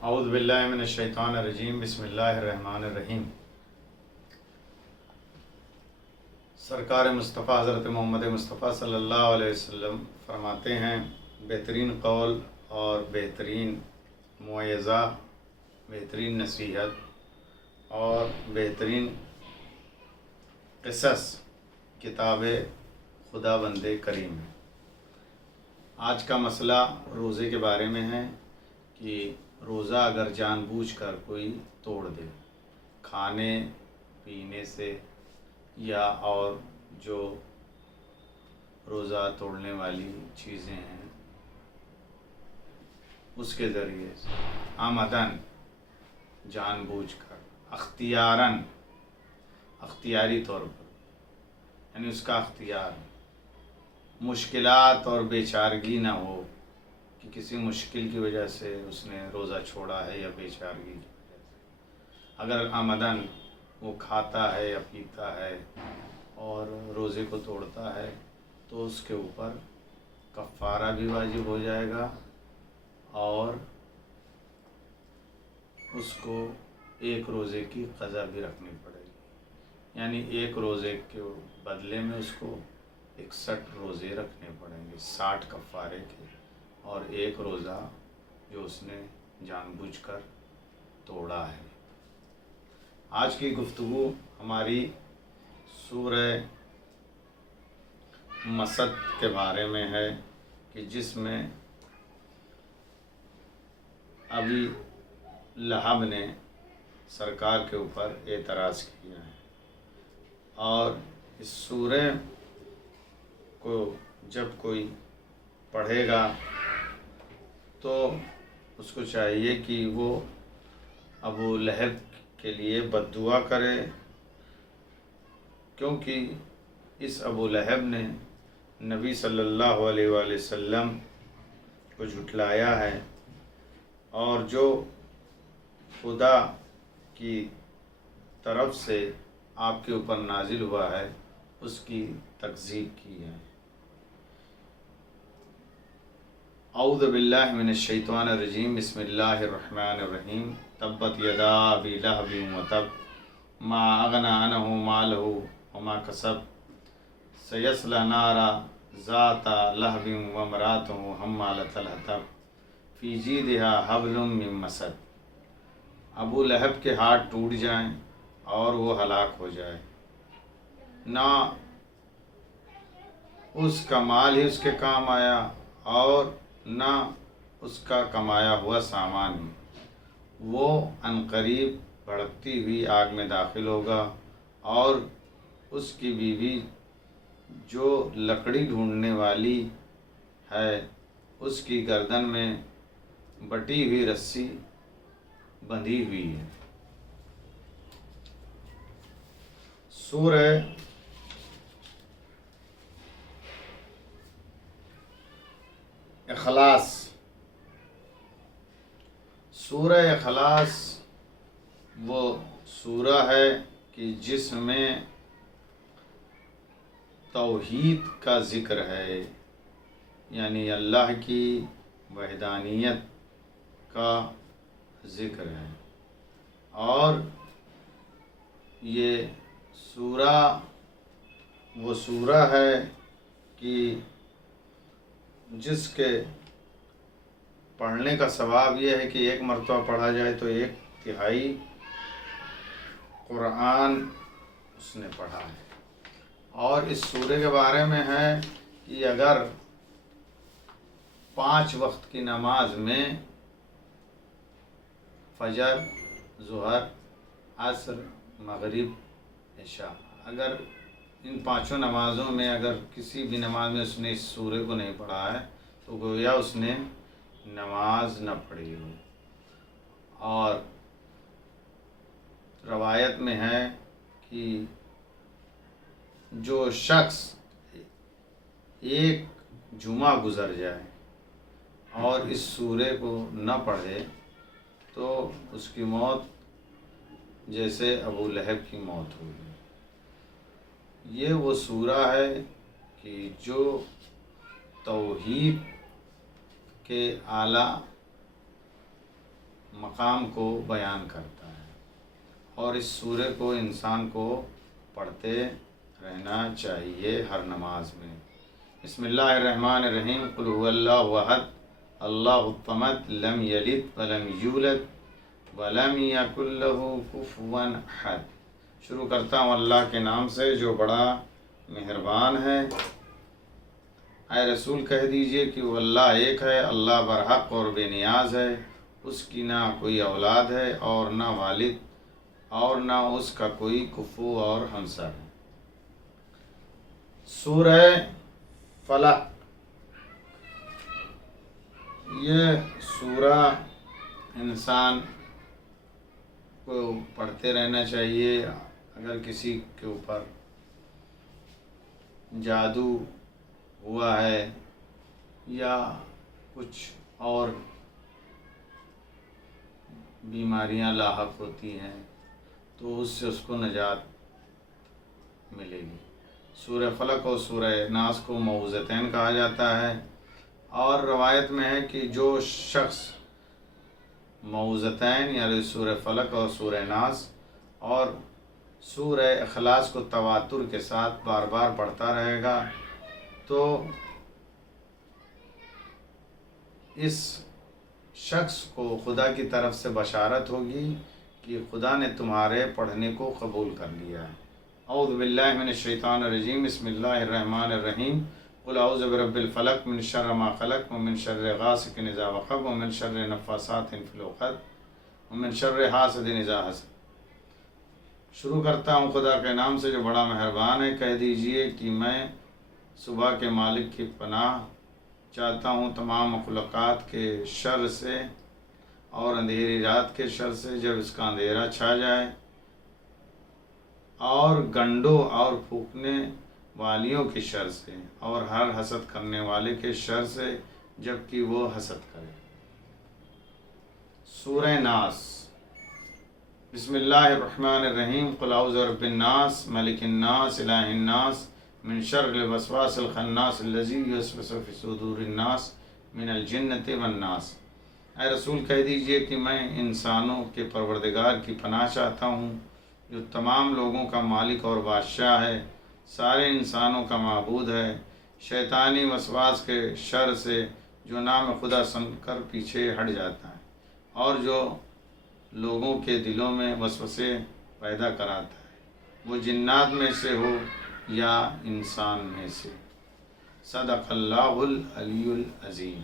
اعوذ باللہ من الشیطان الرجیم، بسم اللہ الرحمن الرحیم۔ سرکار مصطفیٰ حضرت محمد مصطفیٰ صلی اللہ علیہ وسلم فرماتے ہیں، بہترین قول اور بہترین موعظہ، بہترین نصیحت اور بہترین قصص کتاب خدا بند کریم ہے۔ آج کا مسئلہ روزے کے بارے میں ہے کہ روزہ اگر جان بوجھ کر کوئی توڑ دے، کھانے پینے سے یا اور جو روزہ توڑنے والی چیزیں ہیں اس کے ذریعے سے عمدن جان بوجھ کر اختیاری طور پر، یعنی اس کا اختیار، مشکلات اور بیچارگی نہ ہو کہ کسی مشکل کی وجہ سے اس نے روزہ چھوڑا ہے یا بیچارگی کی وجہ سے، اگر عمدن وہ کھاتا ہے یا پیتا ہے اور روزے کو توڑتا ہے تو اس کے اوپر کفارہ بھی واجب ہو جائے گا اور اس کو ایک روزے کی قضا بھی رکھنی پڑے گی، یعنی ایک روزے کے بدلے میں اس کو 61 روزے رکھنے پڑیں گے، 60 کفارے کے اور ایک روزہ جو اس نے جان بوجھ کر توڑا ہے۔ آج کی گفتگو ہماری سورہ مسد کے بارے میں ہے کہ جس میں ابی لہب نے سرکار کے اوپر اعتراض کیا ہے، اور اس سورہ کو جب کوئی پڑھے گا تو اس کو چاہیے کہ وہ ابو لہب کے لیے بد دعا کرے، کیونکہ اس ابو لہب نے نبی صلی اللہ علیہ وآلہ وسلم کو جھٹلایا ہے اور جو خدا کی طرف سے آپ کے اوپر نازل ہوا ہے اس کی تکذیب کی ہے۔ اعوذ باللہ من الشیطان الرجیم، بسم اللہ الرحمن الرحیم۔ تبت یدا ابی لہب وتب ما اغنی عنہ مالہ وما کسب سیصلی نارا ذات لہب وامرأتہ حمالۃ الحطب فی جیدہا حبل من مسد۔ ابو لہب کے ہاتھ ٹوٹ جائیں اور وہ ہلاک ہو جائے، نہ اس کا مال ہی اس کے کام آیا اور نہ اس کا کمایا ہوا سامان ہی، وہ عنقریب بھڑکتی ہوئی آگ میں داخل ہوگا اور اس کی بیوی جو لکڑی ڈھونڈنے والی ہے اس کی گردن میں بٹی ہوئی رسی بندھی ہوئی ہے۔ سورہ اخلاص، سورہ اخلاص وہ سورہ ہے کہ جس میں توحید کا ذکر ہے، یعنی اللہ کی وحدانیت کا ذکر ہے، اور یہ سورہ وہ سورہ ہے کہ جس کے پڑھنے کا ثواب یہ ہے کہ ایک مرتبہ پڑھا جائے تو 1/3 قرآن اس نے پڑھا ہے۔ اور اس سورہ کے بارے میں ہے کہ اگر 5 وقت کی نماز میں فجر، ظہر، عصر، مغرب، عشاء، اگر ان 5 نمازوں میں اگر کسی بھی نماز میں اس نے اس سورہ کو نہیں پڑھا ہے تو گویا اس نے نماز نہ پڑھی ہو۔ اور روایت میں ہے کہ جو شخص ایک جمعہ گزر جائے اور اس سورہ کو نہ پڑھے تو اس کی موت جیسے ابو لہب کی موت ہوئی۔ یہ وہ سورہ ہے کہ جو توحید کے اعلیٰ مقام کو بیان کرتا ہے، اور اس سورہ کو انسان کو پڑھتے رہنا چاہیے ہر نماز میں۔ بسم اللہ الرحمن الرحیم۔ قل هو اللہ احد اللہ الصمد لم یلد ولم یولد ولم یکن لہ کفوا احد۔ شروع کرتا ہوں اللہ کے نام سے جو بڑا مہربان ہے۔ اے رسول کہہ دیجئے کہ وہ اللہ ایک ہے، اللہ برحق اور بے نیاز ہے، اس کی نہ کوئی اولاد ہے اور نہ والد، اور نہ اس کا کوئی کفو اور ہمسر ہے۔ سورہ فلق، یہ سورہ انسان کو پڑھتے رہنا چاہیے۔ اگر کسی کے اوپر جادو ہوا ہے یا کچھ اور بیماریاں لاحق ہوتی ہیں تو اس سے اس کو نجات ملے گی۔ سورہ فلق اور سورہ ناس کو معوذتین کہا جاتا ہے، اور روایت میں ہے کہ جو شخص معوذتین یعنی سورہ فلق اور سورہ ناس اور سورہ اخلاص کو تواتر کے ساتھ بار بار پڑھتا رہے گا تو اس شخص کو خدا کی طرف سے بشارت ہوگی کہ خدا نے تمہارے پڑھنے کو قبول کر لیا ہے۔ اعوذ باللہ من الشیطان الرجیم، بسم اللہ الرحمن الرحیم۔ قل اعوذ برب الفلق من شر ما خلق ومن شر غاسق اذا وقب ومن شر النفاثات فی العقد ومن شر حاسد اذا حسد۔ شروع کرتا ہوں خدا کے نام سے جو بڑا مہربان ہے۔ کہہ دیجئے کہ میں صبح کے مالک کی پناہ چاہتا ہوں تمام مخلوقات کے شر سے اور اندھیری رات کے شر سے جب اس کا اندھیرا چھا جائے، اور گنڈوں اور پھونکنے والیوں کی شر سے، اور ہر حسد کرنے والے کے شر سے جب کہ وہ حسد کرے۔ سورہ ناس، بسم اللہ الرحمن الرحیم۔ قل اعوذ برب الناس ملک الناس الہ الناس من شر الوسواس الخناس الذی یوسوس فی صدور الناس من الجنۃ والناس۔ اے رسول کہہ دیجئے کہ میں انسانوں کے پروردگار کی پناہ چاہتا ہوں جو تمام لوگوں کا مالک اور بادشاہ ہے، سارے انسانوں کا معبود ہے، شیطانی وسواس کے شر سے جو نام خدا سن کر پیچھے ہٹ جاتا ہے اور جو لوگوں کے دلوں میں وسوسے پیدا کراتا ہے، وہ جنات میں سے ہو یا انسان میں سے۔ صدق اللہ العلی العظیم۔